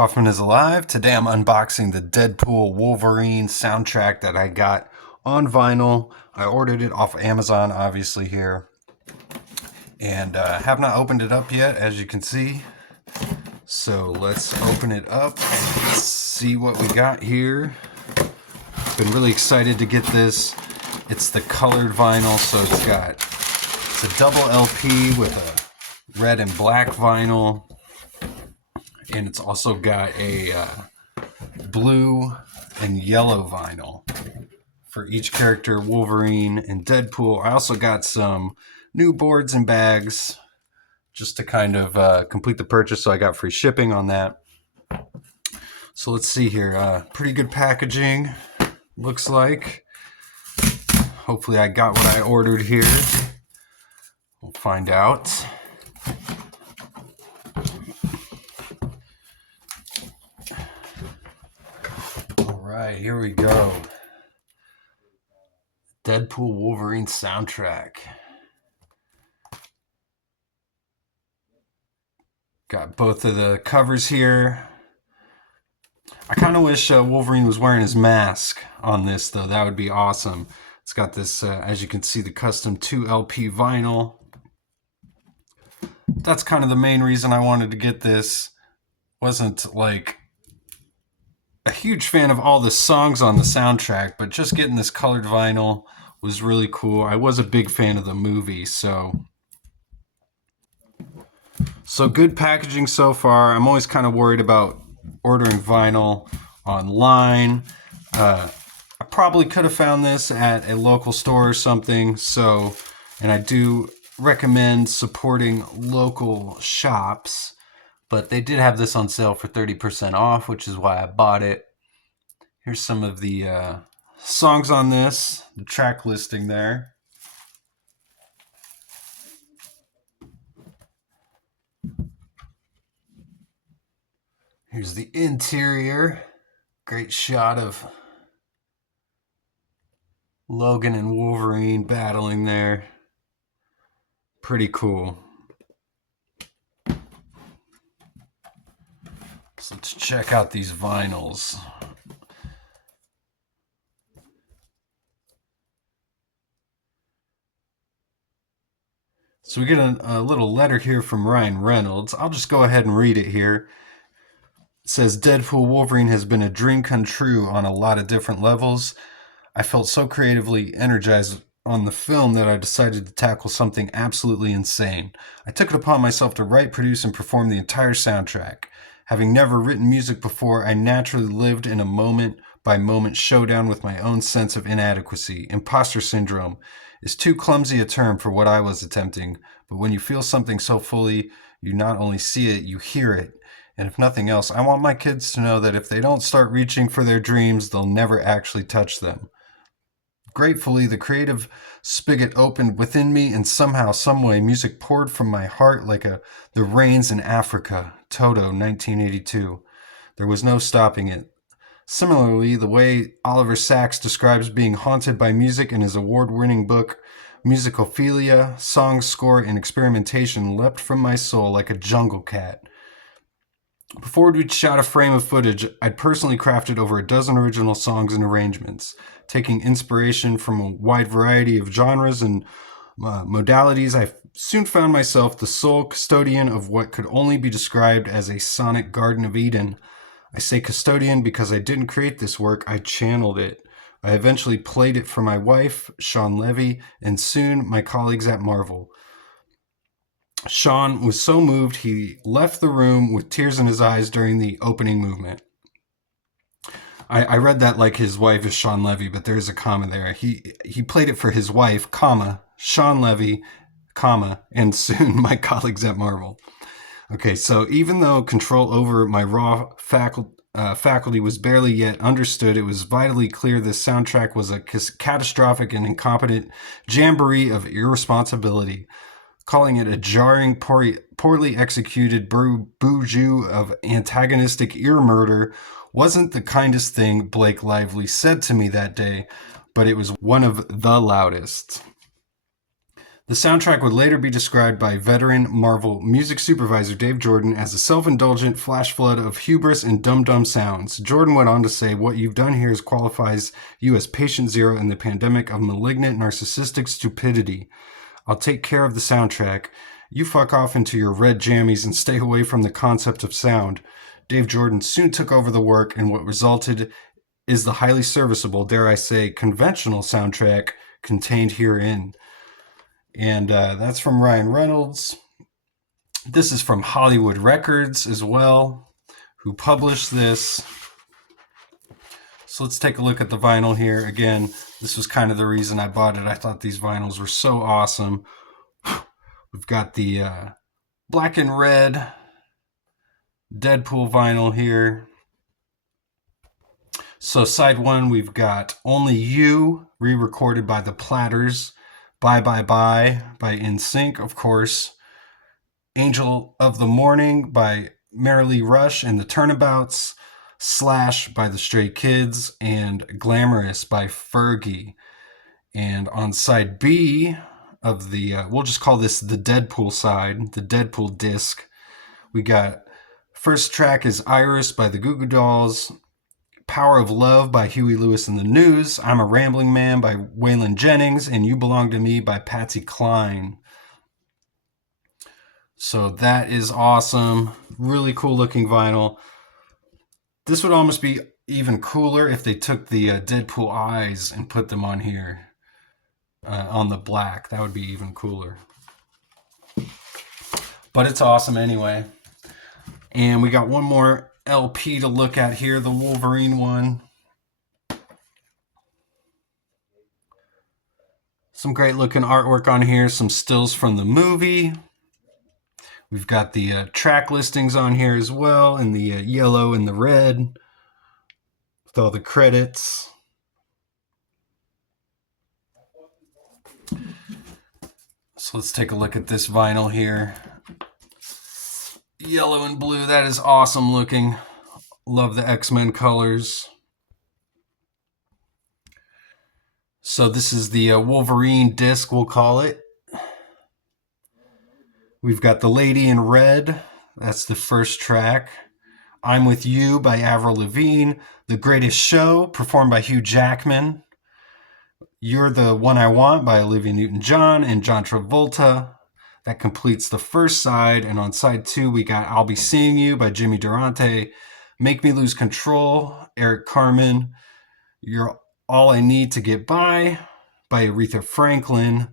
Kaufman is alive. Today I'm unboxing the Deadpool Wolverine soundtrack that I got on vinyl. I ordered it off Amazon, obviously, here. And have not opened it up yet, as you can see. So let's open it up and see what we got here. Been really excited to get this. It's the colored vinyl, so it's a double LP with a red and black vinyl. And it's also got a blue and yellow vinyl for each character, Wolverine and Deadpool. I also got some new boards and bags just to kind of complete the purchase, so I got free shipping on that. So let's see here. Pretty good packaging, looks like. Hopefully I got what I ordered here. We'll find out. Alright, here we go. Deadpool Wolverine soundtrack. Got both of the covers here. I kind of wish Wolverine was wearing his mask on this, though. That would be awesome. It's got this, as you can see, the custom 2LP vinyl. That's kind of the main reason I wanted to get this. Wasn't like a huge fan of all the songs on the soundtrack, but just getting this colored vinyl was really cool. I was a big fan of the movie, so good packaging so far. I'm always kind of worried about ordering vinyl online. I probably could have found this at a local store or something, and I do recommend supporting local shops, but they did have this on sale for 30% off, which is why I bought it. Here's some of the songs on this, the track listing there. Here's the interior. Great shot of Logan and Wolverine battling there. Pretty cool. So let's check out these vinyls. So we get a little letter here from Ryan Reynolds. I'll just go ahead and read it here. It says, Deadpool Wolverine has been a dream come true on a lot of different levels. I felt so creatively energized on the film that I decided to tackle something absolutely insane. I took it upon myself to write, produce, and perform the entire soundtrack. Having never written music before, I naturally lived in a moment-by-moment showdown with my own sense of inadequacy. Imposter syndrome is too clumsy a term for what I was attempting, but when you feel something so fully, you not only see it, you hear it. And if nothing else, I want my kids to know that if they don't start reaching for their dreams, they'll never actually touch them. Gratefully, the creative spigot opened within me, and somehow, someway, music poured from my heart like the rains in Africa. Toto, 1982. There was no stopping it. Similarly, the way Oliver Sacks describes being haunted by music in his award-winning book, Musicophilia, Song, Score, and Experimentation leapt from my soul like a jungle cat. Before we'd shot a frame of footage, I'd personally crafted over a dozen original songs and arrangements, taking inspiration from a wide variety of genres and modalities. I soon found myself the sole custodian of what could only be described as a sonic Garden of Eden. I say custodian because I didn't create this work, I channeled it. I eventually played it for my wife, Sean Levy, and soon my colleagues at Marvel. Sean was so moved he left the room with tears in his eyes during the opening movement. I read that like his wife is Sean Levy, but there's a comma there. He played it for his wife, comma, Sean Levy, comma, and soon my colleagues at Marvel. Okay, so even though control over my raw faculty was barely yet understood, it was vitally clear this soundtrack was a catastrophic and incompetent jamboree of irresponsibility. Calling it a jarring, poorly executed bourgeois of antagonistic ear murder wasn't the kindest thing Blake Lively said to me that day, but it was one of the loudest. The soundtrack would later be described by veteran Marvel music supervisor Dave Jordan as a self-indulgent flash flood of hubris and dum-dum sounds. Jordan went on to say, "What you've done here qualifies you as patient zero in the pandemic of malignant narcissistic stupidity. I'll take care of the soundtrack. You fuck off into your red jammies and stay away from the concept of sound." Dave Jordan soon took over the work, and what resulted is the highly serviceable, dare I say, conventional soundtrack contained herein. And that's from Ryan Reynolds. This is from Hollywood Records as well, who published this. So let's take a look at the vinyl here. Again, this was kind of the reason I bought it. I thought these vinyls were so awesome. We've got the black and red Deadpool vinyl here. So side one, we've got Only You, re-recorded by the Platters. Bye Bye Bye by NSYNC, of course. Angel of the Morning by Merrily Rush and the Turnabouts. Slash by the Stray Kids. And Glamorous by Fergie. And on side B of the, we'll just call this the Deadpool side, the Deadpool disc, we got first track is Iris by the Goo Goo Dolls. Power of Love by Huey Lewis and the News, I'm a Rambling Man by Waylon Jennings, and You Belong to Me by Patsy Cline. So that is awesome. Really cool looking vinyl. This would almost be even cooler if they took the Deadpool eyes and put them on here, on the black. That would be even cooler. But it's awesome anyway. And we got one more LP to look at here, the Wolverine one. Some great looking artwork on here, some stills from the movie. We've got the track listings on here as well, in the yellow and the red, with all the credits. So let's take a look at this vinyl here. Yellow and blue, that is awesome looking. Love the X-Men colors. So this is the Wolverine disc, we'll call it. We've got The Lady in Red, that's the first track. I'm With You by Avril Lavigne. The Greatest Show, performed by Hugh Jackman. You're the One I Want by Olivia Newton-John and John Travolta. That completes the first side, and on side two we got I'll Be Seeing You by Jimmy Durante, Make Me Lose Control, Eric Carmen, You're All I Need to Get By Aretha Franklin,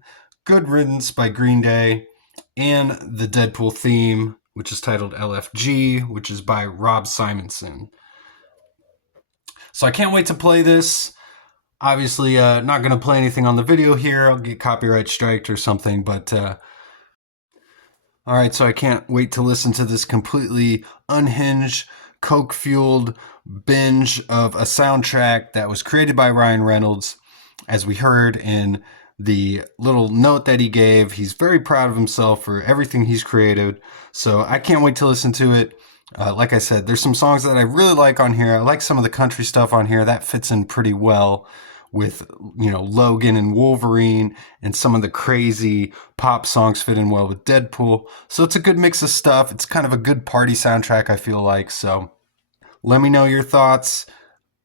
Good Riddance by Green Day, and the Deadpool theme, which is titled LFG, which is by Rob Simonson. So I can't wait to play this. Obviously, not going to play anything on the video here. I'll get copyright striked or something, but all right, so I can't wait to listen to this completely unhinged, coke-fueled binge of a soundtrack that was created by Ryan Reynolds. As we heard in the little note that he gave, he's very proud of himself for everything he's created. So I can't wait to listen to it. Like I said, there's some songs that I really like on here. I like some of the country stuff on here. That fits in pretty well with, you know, Logan and Wolverine, and some of the crazy pop songs fit in well with Deadpool. So it's a good mix of stuff. It's kind of a good party soundtrack, I feel like. So let me know your thoughts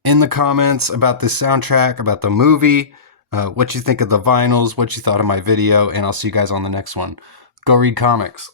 in the comments about this soundtrack, about the movie, what you think of the vinyls, what you thought of my video, and I'll see you guys on the next one. Go read comics.